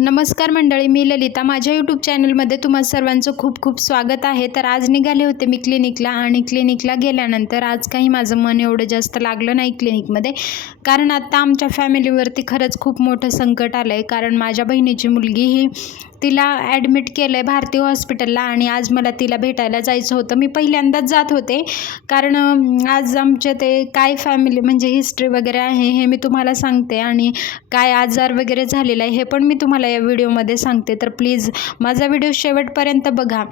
नमस्कार मंडळी मी ललिता. माझ्या यूट्यूब चॅनलमध्ये तुम्हा सर्वांचं खूप खूप स्वागत आहे. तर आज निघाले होते मी क्लिनिकला आणि क्लिनिकला गेल्यानंतर आज काही माझं मन एवढं जास्त लागलं नाही क्लिनिकमध्ये कारण आत्ता आमच्या फॅमिलीवरती खरंच खूप मोठं संकट आलं आहे कारण माझ्या बहिणीची मुलगी ही तिला ॲडमिट केलं आहे भारती हॉस्पिटलला आणि आज मला तिला भेटायला जायचं होतं. मी पहिल्यांदाच जात होते. कारण आज आमचे ते काय फॅमिली म्हणजे हिस्ट्री वगैरे आहे हे मी तुम्हाला सांगते आणि काय आजार वगैरे झालेला आहे हे पण मी तुम्हाला या व्हिडिओमध्ये सांगते. तर प्लीज माझा व्हिडिओ शेवटपर्यंत बघा.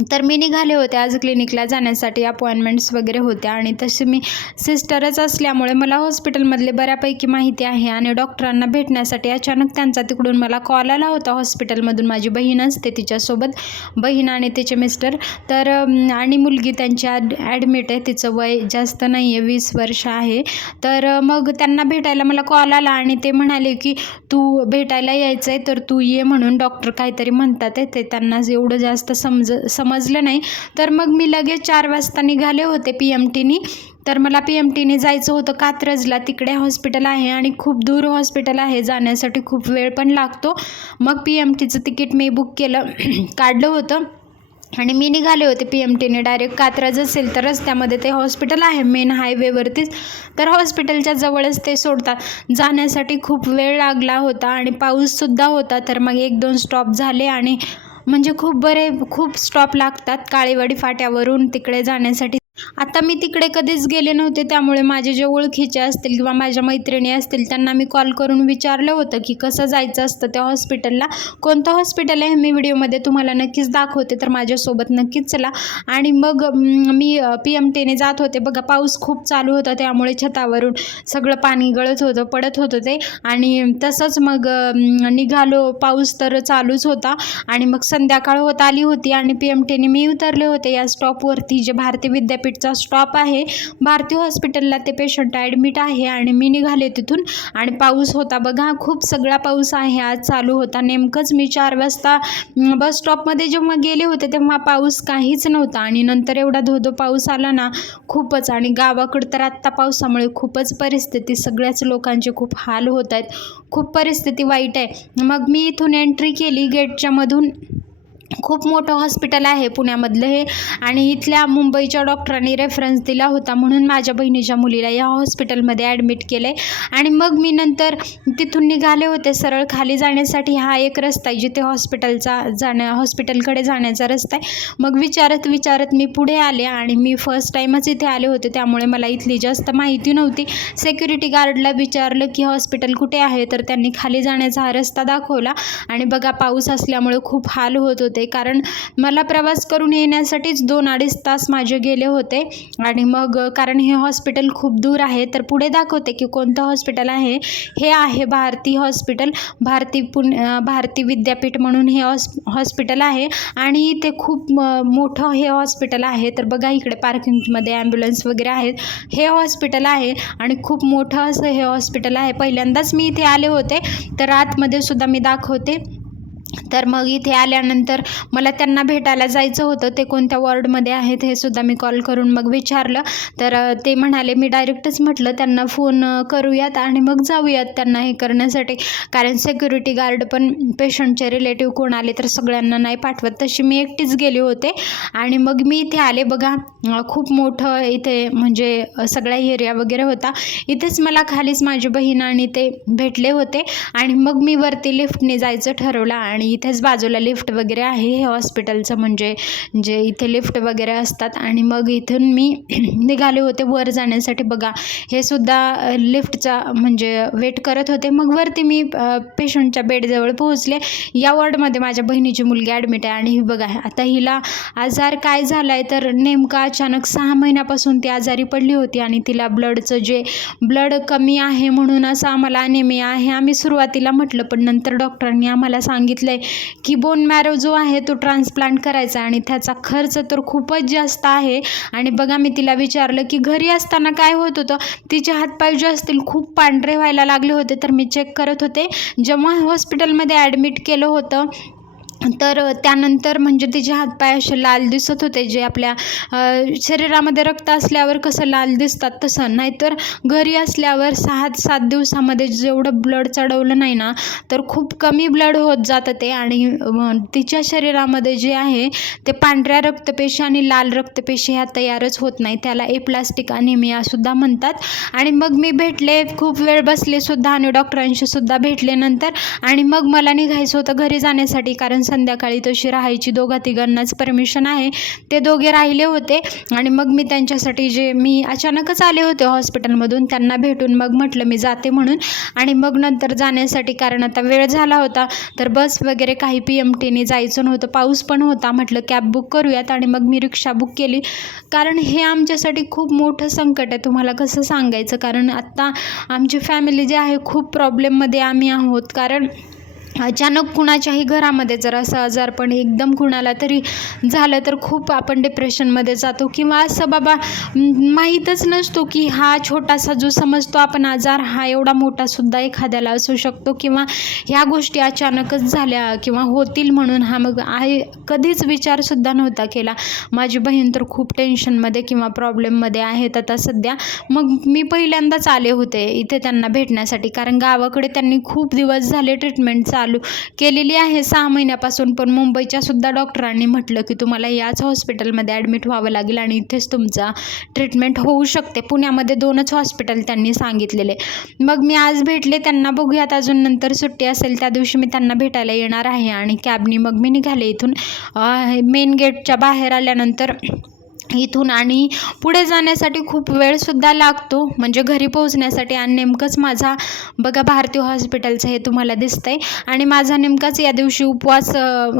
तर मी निघाले होते आज क्लिनिकला जाण्यासाठी अपॉइंटमेंट्स वगैरे होत्या आणि तसे मी सिस्टरच असल्यामुळे मला हॉस्पिटलमधले बऱ्यापैकी माहिती आहे आणि डॉक्टरांना भेटण्यासाठी अचानक त्यांचा तिकडून मला कॉल आला होता. हॉस्पिटलमधून माझी बहीण असते तिच्यासोबत बहीण आणि तिचे मिस्टर तर आणि मुलगी त्यांची ॲड ॲडमिट आहे तिचं वय जास्त नाही आहे वीस वर्ष आहे. तर मग त्यांना भेटायला मला कॉल आला आणि ते म्हणाले की तू भेटायला यायचं आहे तर तू ये म्हणून डॉक्टर काहीतरी म्हणतात आहे. ते त्यांना एवढं जास्त समज सम समजलं नाही. तर मग मी लगेच चार वाजता निघाले होते पी एम टीनी. तर मला पी एम टीने जायचं होतं कात्रजला. तिकडे हॉस्पिटल आहे आणि खूप दूर हॉस्पिटल आहे. जाण्यासाठी खूप वेळ पण लागतो. मग पी एम टीचं तिकीट मी बुक केलं काढलं होतं. आणि मी निघाले होते पी एम टीने. डायरेक्ट कात्रज असेल तर रस्त्यामध्ये ते हॉस्पिटल आहे मेन हायवेवरतीच. तर हॉस्पिटलच्या जवळच ते सोडतात. जाण्यासाठी खूप वेळ लागला होता आणि पाऊससुद्धा होता. तर मग एक दोन स्टॉप झाले आणि म्हणजे खूप बरे खूप स्टॉप लागतात काळेवाडी फाट्यावरून तिकडे जाण्यासाठी. आता मी तिकडे कधीच गेले नव्हते त्यामुळे माझे जे ओळखीचे असतील किंवा माझ्या मैत्रिणी असतील त्यांना मी कॉल करून विचारलं होतं की कसं जायचं असतं त्या हॉस्पिटलला. कोणतं हॉस्पिटल आहे मी व्हिडिओमध्ये तुम्हाला नक्कीच दाखवते तर माझ्यासोबत नक्कीच चला. आणि मग मी पी एम टीने जात होते. बघा पाऊस खूप चालू होता त्यामुळे छतावरून सगळं पाणी गळत होतं पडत होतं ते. आणि तसंच मग निघालो. पाऊस तर चालूच होता. आणि मग संध्याकाळ होत आली होती आणि पी एम टीने मी उतरले होते या स्टॉपवरती जे भारतीय विद्यापीठ फीटचा स्टॉप आहे. भारती हॉस्पिटलला ते पेशंट ॲडमिट आहे आणि मी निघाले तिथून आणि पाऊस होता. बघा खूप सगळा पाऊस आहे. आज चालू होता. नेमकंच मी चार वाजता बस स्टॉपमध्ये जेव्हा गेले होते तेव्हा पाऊस काहीच नव्हता. आणि नंतर एवढा धोधो पाऊस आला ना खूपच. आणि गावाकडं तर आत्ता पावसामुळे खूपच परिस्थिती सगळ्याच लोकांचे खूप हाल होत आहेत. खूप परिस्थिती वाईट आहे. मग मी इथून एंट्री केली. गेटच्या मधून खूप मोठं हॉस्पिटल आहे पुण्यामधलं हे. आणि इथल्या मुंबईच्या डॉक्टरांनी रेफरन्स दिला होता म्हणून माझ्या बहिणीच्या मुलीला या हॉस्पिटलमध्ये ॲडमिट केलं आहे आणि मग मी नंतर तिथून निघाले होते सरळ खाली जाण्यासाठी. हा एक रस्ता आहे जिथे हॉस्पिटलचा जाण्या हॉस्पिटलकडे जाण्याचा रस्ता आहे. मग विचारत विचारत मी पुढे आले आणि मी फर्स्ट टाईमच इथे आले होते. त्यामुळे मला इथली जास्त माहिती नव्हती. सेक्युरिटी गार्डला विचारलं की हॉस्पिटल कुठे आहे? तर त्यांनी खाली जाण्याचा हा रस्ता दाखवला. आणि बघा पाऊस असल्यामुळे खूप हाल होत होते. कारण मला प्रवास करून येण्यासाठीच दोन अडीच तास माझे गेले होते. आणि मग कारण हे हॉस्पिटल खूप दूर आहे तर पुढे दाखवते की कोणतं हॉस्पिटल आहे. हे आहे भारती हॉस्पिटल. भारती पुण भारती विद्यापीठ म्हणून हे हॉस् हॉस्पिटल आहे. आणि इथे खूप मोठं हे हॉस्पिटल आहे. तर बघा इकडे पार्किंगमध्ये ॲम्ब्युलन्स वगैरे आहेत. हे हॉस्पिटल आहे आणि खूप मोठं असं हे हॉस्पिटल आहे. पहिल्यांदाच मी इथे आले होते. तर आतमध्ये सुद्धा मी दाखवते. तर मग इथे आल्यानंतर मला त्यांना भेटायला जायचं होतं. ते कोणत्या वॉर्डमध्ये आहेत हे सुद्धा मी कॉल करून मग विचारलं. तर ते म्हणाले मी डायरेक्टच म्हटलं त्यांना फोन करूयात आणि मग जाऊयात त्यांना हे करण्यासाठी. कारण सिक्युरिटी गार्ड पण पेशंटचे रिलेटिव्ह कोण आले तर सगळ्यांना नाही पाठवत. तशी मी एकटीच गेले होते. आणि मग मी इथे आले. बघा खूप मोठं इथे म्हणजे सगळा एरिया वगैरे होता. इथेच मला खालीच माझी बहीण आणि ते भेटले होते. आणि मग मी वरती लिफ्टने जायचं ठरवलं आणि आणि इथेच बाजूला लिफ्ट वगैरे आहे हे हॉस्पिटलचं म्हणजे जे इथे लिफ्ट वगैरे असतात. आणि मग इथून मी निघाले होते वर जाण्यासाठी. बघा हे सुद्धा लिफ्टचा म्हणजे वेट करत होते. मग वरती मी पेशंटच्या बेडजवळ पोहोचले. या वॉर्डमध्ये माझ्या बहिणीची मुलगी ॲडमिट आहे. आणि ही बघा आता हिला आजार काय झाला आहे तर नेमका अचानक सहा महिन्यापासून ती आजारी पडली होती. आणि तिला ब्लडचं जे ब्लड कमी आहे म्हणून असं आम्हाला अनेमिया आहे आम्ही सुरुवातीला म्हटलं पण नंतर डॉक्टरांनी आम्हाला सांगितलं आहे की बोन मॅरो जो आहे तो ट्रान्सप्लांट करायचा आणि त्याचा खर्च तर खूपच जास्त आहे. आणि बघा मी तिला विचारलं की घरी असताना काय होत होतं? तिचे हातपाय जे असतील खूप पांढरे व्हायला लागले होते. तर मी चेक करत होते. जेव्हा हॉस्पिटलमध्ये ॲडमिट केलं होतं तर त्यानंतर म्हणजे तिचे हातपाय असे लाल दिसत होते जे आपल्या शरीरामध्ये रक्त असल्यावर कसं लाल दिसतात तसं नाहीतर घरी असल्यावर सहा सात दिवसामध्ये जेवढं ब्लड चढवलं नाही ना तर खूप कमी ब्लड होत जातं ते आणि तिच्या शरीरामध्ये जे आहे ते पांढऱ्या रक्तपेशी आणि लाल रक्तपेशी ह्या तयारच होत नाही. त्याला एप्लास्टिक अनिमिया सुद्धा म्हणतात आणि मग मी भेटले खूप वेळ बसले सुद्धा आणि डॉक्टरांशी सुद्धा भेटले नंतर आणि मग मला निघायचं होतं घरी जाण्यासाठी कारण संध्याकाळी तशी राहायची. दोघा तिघांनाच परमिशन आहे. ते दोघे राहिले होते आणि मग मी त्यांच्यासाठी जे मी अचानकच आले होते हॉस्पिटलमधून त्यांना भेटून मग म्हटलं मी जाते म्हणून. आणि मग नंतर जाण्यासाठी कारण आता वेळ झाला होता तर बस वगैरे काही पी एम टीने जायचं नव्हतं पाऊस पण होता. म्हटलं कॅब बुक करूयात. आणि मग मी रिक्षा बुक केली. कारण हे आमच्यासाठी खूप मोठं संकट आहे. तुम्हाला कसं सांगायचं? कारण आत्ता आमची फॅमिली जी आहे खूप प्रॉब्लेममध्ये आम्ही आहोत. कारण अचानक कुणाच्याही घरामध्ये जर असं आजारपण एकदम कुणाला तरी झालं तर खूप आपण डिप्रेशनमध्ये जातो किंवा असं बाबा माहीतच नसतो की हा छोटासा जो समजतो आपण आजार हा एवढा मोठासुद्धा एखाद्याला असू शकतो किंवा ह्या गोष्टी अचानकच झाल्या किंवा होतील म्हणून हा मग आहे कधीच विचारसुद्धा नव्हता केला. माझी बहीण तर खूप टेन्शनमध्ये किंवा प्रॉब्लेममध्ये आहेत आता सध्या मग मी पहिल्यांदाच आले होते इथे त्यांना भेटण्यासाठी. कारण गावाकडे त्यांनी खूप दिवस झाले ट्रीटमेंट चालू केलेली आहे. सहा महिन्यापासून पण मुंबईच्या सुद्धा डॉक्टरांनी म्हटलं की तुम्हाला याच हॉस्पिटलमध्ये ॲडमिट व्हावं लागेल आणि इथेच तुमचा ट्रीटमेंट होऊ शकते. पुण्यामध्ये दोनच हॉस्पिटल त्यांनी सांगितलेले. मग मी आज भेटले त्यांना बघूयात अजून नंतर सुट्टी असेल त्या दिवशी मी त्यांना भेटायला येणार आहे. आणि कॅबनी मग मी निघाले इथून मेन गेटच्या बाहेर आल्यानंतर इथून आणि पुढे जाण्यासाठी खूप वेळसुद्धा लागतो. म्हणजे घरी पोहोचण्यासाठी आणि नेमकंच माझा बघा भारती हॉस्पिटलचं हे तुम्हाला दिसतंय. आणि माझा नेमकाच या दिवशी उपवास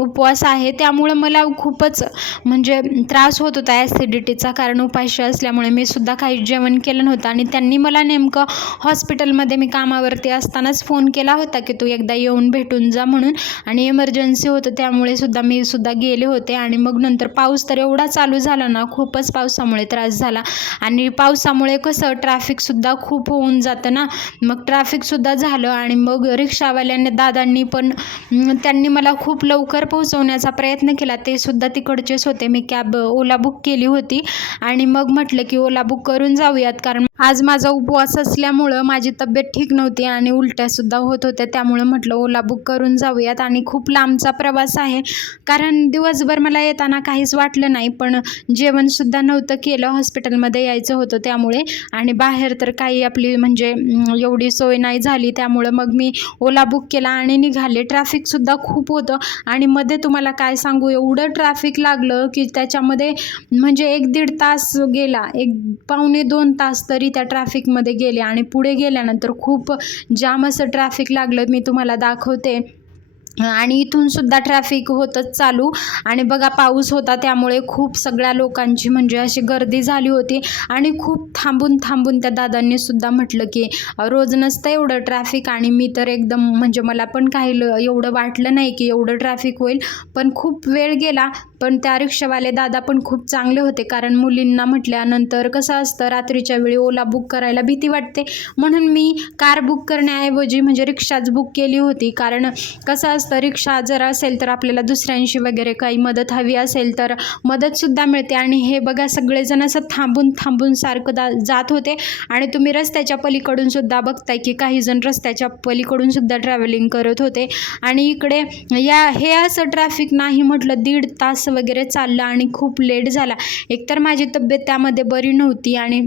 उपवास आहे. त्यामुळं मला खूपच म्हणजे त्रास होत होता ॲसिडिटीचा कारण उपाशी असल्यामुळे मी सुद्धा काही जेवण केलं नव्हतं. आणि त्यांनी मला नेमकं हॉस्पिटलमध्ये मी कामावरती असतानाच फोन केला होता की तू एकदा येऊन भेटून जा म्हणून. आणि इमर्जन्सी होतं त्यामुळे सुद्धा मी सुद्धा गेले होते. आणि मग नंतर पाऊस तर एवढा चालू झाला ना खूपच पावसामुळे त्रास झाला. आणि पावसामुळे कसं ट्रॅफिकसुद्धा खूप होऊन जातं ना. मग ट्रॅफिकसुद्धा झालं आणि मग रिक्षावाल्यांनी दादांनी पण त्यांनी मला खूप लवकर पोहोचवण्याचा प्रयत्न केला. ते सुद्धा तिकडचेच होते. मी कॅब ओला बुक केली होती. आणि मग म्हटलं की ओला बुक करून जाऊयात. कारण आज माझा उपवास असल्यामुळं माझी तब्येत ठीक नव्हती आणि उलट्यासुद्धा होत होत्या. त्यामुळं म्हटलं ओला बुक करून जाऊयात. आणि खूप लांबचा प्रवास आहे. कारण दिवसभर मला येताना काहीच वाटलं नाही. पण जेवण सुद्धा नव्हतं केलं. हॉस्पिटलमध्ये यायचं होतं त्यामुळे. आणि बाहेर तर काही आपली म्हणजे एवढी सोय नाही झाली. त्यामुळं मग मी ओला बुक केला आणि निघाले. ट्रॅफिकसुद्धा खूप होतं. आणि मध्ये तुम्हाला काय सांगू? एवढं ट्रॅफिक लागलं की त्याच्यामध्ये म्हणजे एक दीड तास गेला. एक पावणे दोन तास तरी त्या ट्रॅफिकमध्ये गेले. आणि पुढे गेल्यानंतर खूप जाम असं ट्रॅफिक लागलं. मी तुम्हाला दाखवते. आणि इथून सुद्धा ट्रॅफिक होतंच चालू. आणि बघा पाऊस होता त्यामुळे खूप सगळ्या लोकांची म्हणजे अशी गर्दी झाली होती. आणि खूप थांबून थांबून त्या दादांनी सुद्धा म्हटलं की रोज नसतं एवढं ट्रॅफिक आणि मी तर एकदम म्हणजे मला पण काही ल- एवढं वाटलं नाही की एवढं ट्रॅफिक होईल. पण खूप वेळ गेला. पण त्या रिक्षावाले दादा पण खूप चांगले होते कारण मुलींना म्हटल्यानंतर कसं असतं रात्रीच्या वेळी ओला बुक करायला भीती वाटते. म्हणून मी कार बुक करण्याऐवजी म्हणजे रिक्षाच बुक केली होती. कारण कसं असतं रिक्षा जर असेल तर आपल्याला दुसऱ्यांशी वगैरे काही मदत हवी असेल तर मदतसुद्धा मिळते. आणि हे बघा सगळेजण असं थांबून थांबून सारखं दा जात होते. आणि तुम्ही रस्त्याच्या पलीकडून सुद्धा बघताय की काही जण रस्त्याच्या पलीकडून सुद्धा ट्रॅव्हलिंग करत होते. आणि इकडे या हे असं ट्रॅफिक नाही म्हटलं दीड तास वगैरे चाललं आणि खूप लेट झाला. एकतर माझी तब्येत त्यामध्ये बरी नव्हती आणि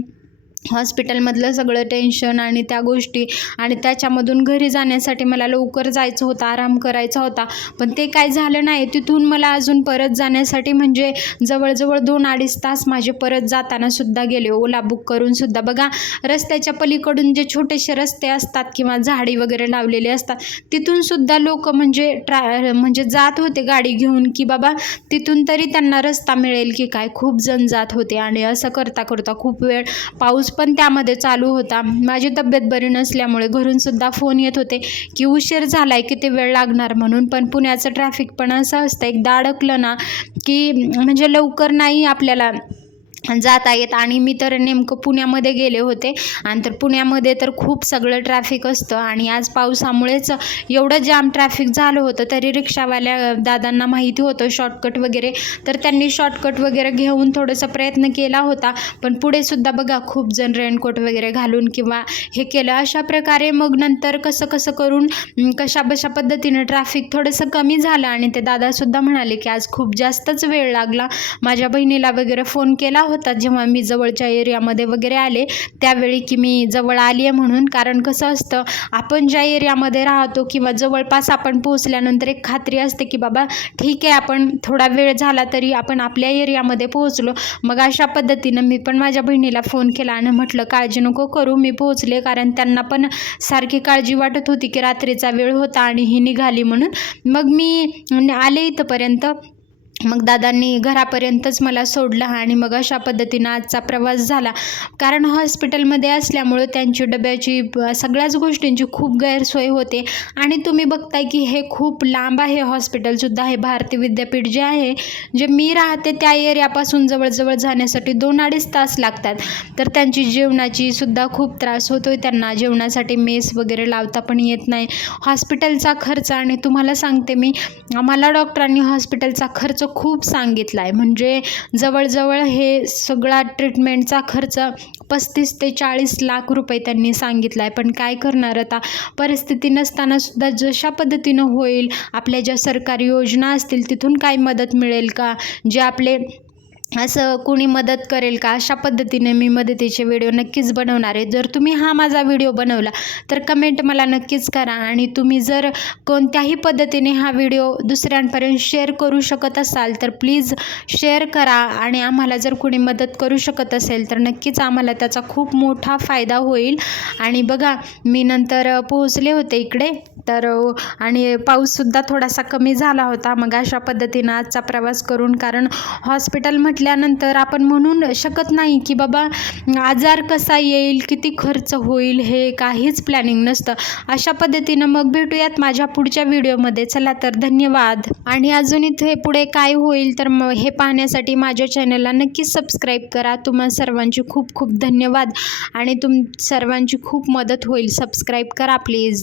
हॉस्पिटलमधलं सगळं टेन्शन आणि त्या गोष्टी आणि त्याच्यामधून घरी जाण्यासाठी मला लवकर जायचं होतं आराम करायचा होता. पण ते काय झालं नाही. तिथून मला अजून परत जाण्यासाठी म्हणजे जवळजवळ दोन अडीच तास माझे परत जाताना सुद्धा गेले. ओला बुक करून सुद्धा. बघा रस्त्याच्या पलीकडून जे छोटेसे रस्ते असतात किंवा झाडी वगैरे लावलेले असतात तिथून सुद्धा लोक म्हणजे ट्रा म्हणजे जात होते गाडी घेऊन की बाबा तिथून तरी त्यांना रस्ता मिळेल की काय? खूप जण जात होते आणि असं करता करता खूप वेळ पाऊस पण त्यामध्ये चालू होता. माझी तब्येत बरी नसल्यामुळे घरूनसुद्धा फोन येत होते की उशीर झाला आहे किती वेळ लागणार म्हणून. पण पुण्याचं ट्रॅफिक पण असं असतं एकदा अडकलं ना की म्हणजे लवकर नाही आपल्याला जाता येत. आणि मी तर नेमकं पुण्यामध्ये गेले होते. आणि तर पुण्यामध्ये तर खूप सगळं ट्रॅफिक असतं. आणि आज पावसामुळेच एवढं जाम ट्रॅफिक झालं होतं. तरी रिक्षावाल्या दादांना माहिती होतं शॉर्टकट वगैरे. तर त्यांनी शॉर्टकट वगैरे घेऊन थोडंसं प्रयत्न केला होता. पण पुढे सुद्धा बघा खूप जण रेनकोट वगैरे घालून किंवा हे केलं. अशा प्रकारे मग नंतर कसं कसं करून कशा बशा पद्धतीनं ट्रॅफिक थोडंसं कमी झालं. आणि ते दादासुद्धा म्हणाले की आज खूप जास्तच वेळ लागला. माझ्या बहिणीला वगैरे फोन केला होता. जेव्हा मी जवळच्या एरियामध्ये वगैरे आले त्यावेळी की मी जवळ आली आहे म्हणून. कारण कसं असतं आपण ज्या एरियामध्ये राहतो किंवा जवळपास आपण पोहोचल्यानंतर एक खात्री असते की बाबा ठीक आहे आपण थोडा वेळ झाला तरी आपण आपल्या एरियामध्ये पोहोचलो. मग अशा पद्धतीनं मी पण माझ्या बहिणीला फोन केला आणि म्हटलं काळजी नको करू मी पोहोचले. कारण त्यांना पण सारखी काळजी वाटत होती की रात्रीचा वेळ होता आणि ही निघाली म्हणून. मग मी आले इथंपर्यंत. मग दादांनी घरापर्यंतच मला सोडलं आणि मग अशा पद्धतीनं आजचा प्रवास झाला. कारण हॉस्पिटलमध्ये असल्यामुळं त्यांची डब्याची सगळ्याच गोष्टींची खूप गैरसोय होते. आणि तुम्ही बघताय की हे खूप लांब आहे हॉस्पिटलसुद्धा हे भारती विद्यापीठ जे आहे जे मी राहते त्या एरियापासून जवळजवळ जाण्यासाठी दोन अडीच तास लागतात. तर त्यांची जेवणाची सुद्धा खूप त्रास होतो आहे त्यांना जेवणासाठी मेस वगैरे लावता पण येत नाही. हॉस्पिटलचा खर्च आणि तुम्हाला सांगते मी आम्हाला डॉक्टरांनी हॉस्पिटलचा खर्च खूप सांगितला आहे म्हणजे जवळजवळ हे सगळा ट्रीटमेंटचा खर्च पस्तीस ते चाळीस लाख रुपये त्यांनी सांगितला आहे पण काय करणार आता? परिस्थिती नसताना सुद्धा जशा पद्धतीनं होईल आपल्या ज्या सरकारी योजना असतील तिथून काय मदत मिळेल का? जे आपले असं कोणी मदत करेल का? अशा पद्धतीने मी मदतीचे व्हिडिओ नक्कीच बनवणार आहे. जर तुम्ही हा माझा व्हिडिओ बनवला तर कमेंट मला नक्कीच करा आणि तुम्ही जर कोणत्याही पद्धतीने हा व्हिडिओ दुसऱ्यांपर्यंत शेअर करू शकत असाल तर प्लीज शेअर करा आणि आम्हाला जर कोणी मदत करू शकत असेल तर नक्कीच आम्हाला त्याचा खूप मोठा फायदा होईल. आणि बघा मी नंतर पोहोचले होते इकडे. तर आणि पाऊससुद्धा थोडासा कमी झाला होता. मग अशा पद्धतीनं आजचा प्रवास करून कारण हॉस्पिटल म्हटल्यानंतर आपण म्हणून शकत नाही की बाबा आजार कसा येईल किती खर्च होईल हे काहीच प्लॅनिंग नसतं. अशा पद्धतीनं मग भेटूयात माझ्या पुढच्या व्हिडिओमध्ये. चला तर धन्यवाद. आणि अजून इथे पुढे काय होईल तर मग हे पाहण्यासाठी माझ्या चॅनलला नक्कीच सबस्क्राईब करा. तुम्हा सर्वांची खूप खूप धन्यवाद. आणि तुम सर्वांची खूप मदत होईल. सबस्क्राईब करा प्लीज